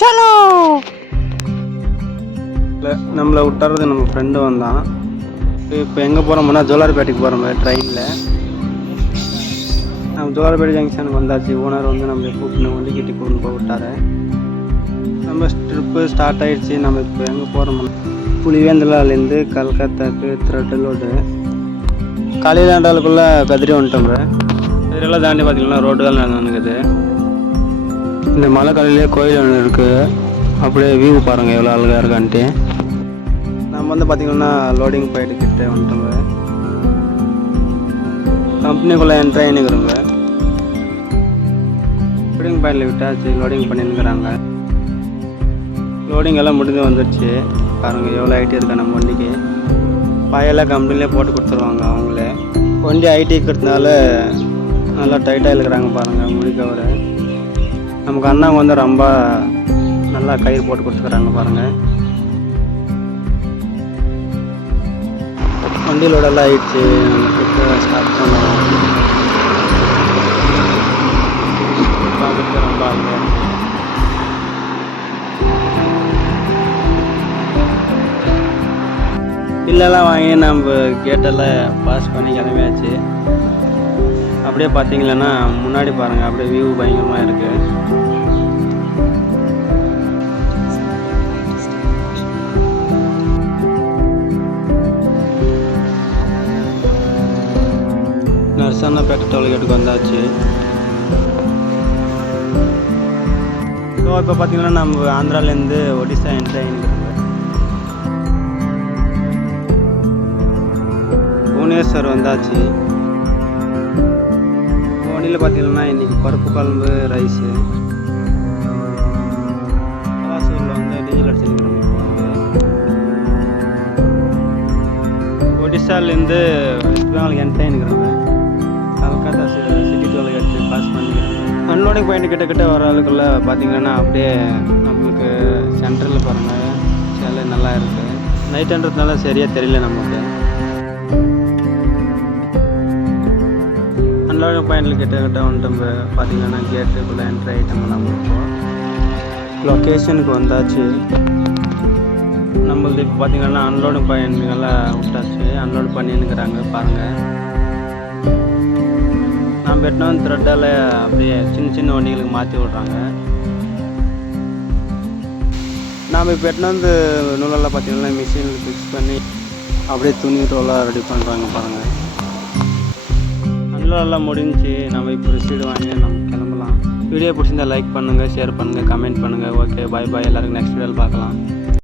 சலோ நம்மளை விட்டுறது நம்ம ஃப்ரெண்டு வந்தான். இப்போ எங்கே போகிறோம்னா ஜோலார்பேட்டைக்கு போகிற மாதிரி ட்ரெயினில். நம்ம ஜோலார்பேட்டை ஜங்ஷனுக்கு வந்தாச்சு. ஓனர் வந்து நம்மளை கூப்பிட்டு வண்டிக்கிட்டு கூப்பிட்டு போய் விட்டாரு. நம்ம ட்ரிப்பு ஸ்டார்ட் ஆகிடுச்சு. நம்ம இப்போ எங்கே போகிறோம்னா புலிவேந்தலாலேருந்து கல்கத்தாக்கு த்ரெட்டலோடு காலிதாண்டாலுக்குள்ளே கதிரி வந்துட்டோம். கதிரெல்லாம் தாண்டி பார்த்திங்கன்னா ரோடுகள் நடந்துக்குது. இந்த மலை காலையிலே கோயில் ஒன்று இருக்குது. அப்படியே வியூ பாருங்கள் எவ்வளோ அழகாக இருக்கான்ட்டு. நம்ம வந்து பார்த்திங்கன்னா லோடிங் பாயிண்ட் கிட்டே வந்துட்டோங்க. கம்பெனிக்குள்ளே என்ட்ரி ஆகினுக்குறோங்க. லோடிங் பாயிண்டில் விட்டாச்சு. லோடிங் பண்ணிருக்கிறாங்க. லோடிங் எல்லாம் முடிஞ்சு வந்துடுச்சு. பாருங்கள் எவ்வளோ ஐட்டி இருக்கா நம்ம வண்டிக்கு. பாயெல்லாம் கம்பெனிலே போட்டு கொடுத்துருவாங்க அவங்களே. வண்டி ஐட்டி இருக்கிறதுனால நல்லா டைட்டாக இருக்கிறாங்க பாருங்கள் முடிக்கவரை. நமக்கு அண்ணாங்க வந்து ரொம்ப நல்லா கயிறு போட்டு கொடுத்துக்கிறாங்க பாருங்கள். வண்டியிலோடலாம் ஆயிடுச்சு. நம்ம ஸ்டார்ட் பண்ணோம். பார்க்குறதுக்கு ரொம்ப அழகாக இருக்குது. பில்லெல்லாம் வாங்கி நம்ம கேட்டெல்லாம் பாஸ் பண்ணி கிளம்பியாச்சு. அப்படியே பார்த்தீங்களன்னா முன்னாடி பாருங்கள் அப்படியே வியூ பயங்கரமாக இருக்குது. நர்சன்னப்பேட்டை டோல்கேட்டுக்கு வந்தாச்சு. ஸோ இப்போ பார்த்தீங்கன்னா நம்ம ஆந்திராலேருந்து ஒடிசா என்ட்ரி ஆகிருக்கிறோம். புவனேஸ்வர் வந்தாச்சு. வண்டியில் பார்த்தீங்கன்னா இன்றைக்கி பருப்பு குழம்பு ரைஸு. காசூரில் வந்து டீசல் அடிச்சுருக்கிறோம். ஒடிசாலேருந்து வெஸ்ட் பெங்காலுக்கு என்ட்ரி ஆகிருக்கிறோங்க. கல்கத்தா சிட்டி டோல்கேட்டு பாஸ் பண்ணிக்கிறோம். அன்லோடிங் பாயிண்ட் கிட்ட வர ஆளுக்குள்ளே பார்த்தீங்கன்னா அப்படியே நம்மளுக்கு சென்டரில் பாருங்கள் சேலை நல்லா இருக்குது. நைட்டுன்றதுனால சரியாக தெரியல நமக்கு. அன்லோடிங் பாயிண்டில் கிட்ட வந்துட்டு பார்த்தீங்கன்னா கேட்டுக்குள்ளே என்ட்ரி ஆகிட்டோம். நம்ம இப்போ லொக்கேஷனுக்கு வந்தாச்சு. நம்மளது இப்போ பார்த்தீங்கன்னா அன்லோடிங் பாயிண்ட்கெல்லாம் விட்டாச்சு. அன்லோட் பண்ணின்னுக்கிறாங்க பாருங்கள். நம்ம எட்டினா வந்து த்ரெட்டால் அப்படியே சின்ன சின்ன வண்டிகளுக்கு மாற்றி விட்றாங்க. நாம் இப்போ எட்டினா வந்து நூலெல்லாம் பார்த்தீங்கன்னா மிஷினில் ஃபிக்ஸ் பண்ணி அப்படியே துணி ரோலாக ரெடி பண்ணுறாங்க பாருங்கள். அன்லோடெல்லாம் முடிஞ்சு நம்ம இப்போ ரிசீட் வாங்கி நம்ம கிளம்பலாம். வீடியோ பிடிச்சிருந்தா லைக் பண்ணுங்கள், ஷேர் பண்ணுங்கள், கமெண்ட் பண்ணுங்கள். ஓகே, பாய் பாய். எல்லாருக்கும் நெக்ஸ்ட் வீடியோவில் பார்க்கலாம்.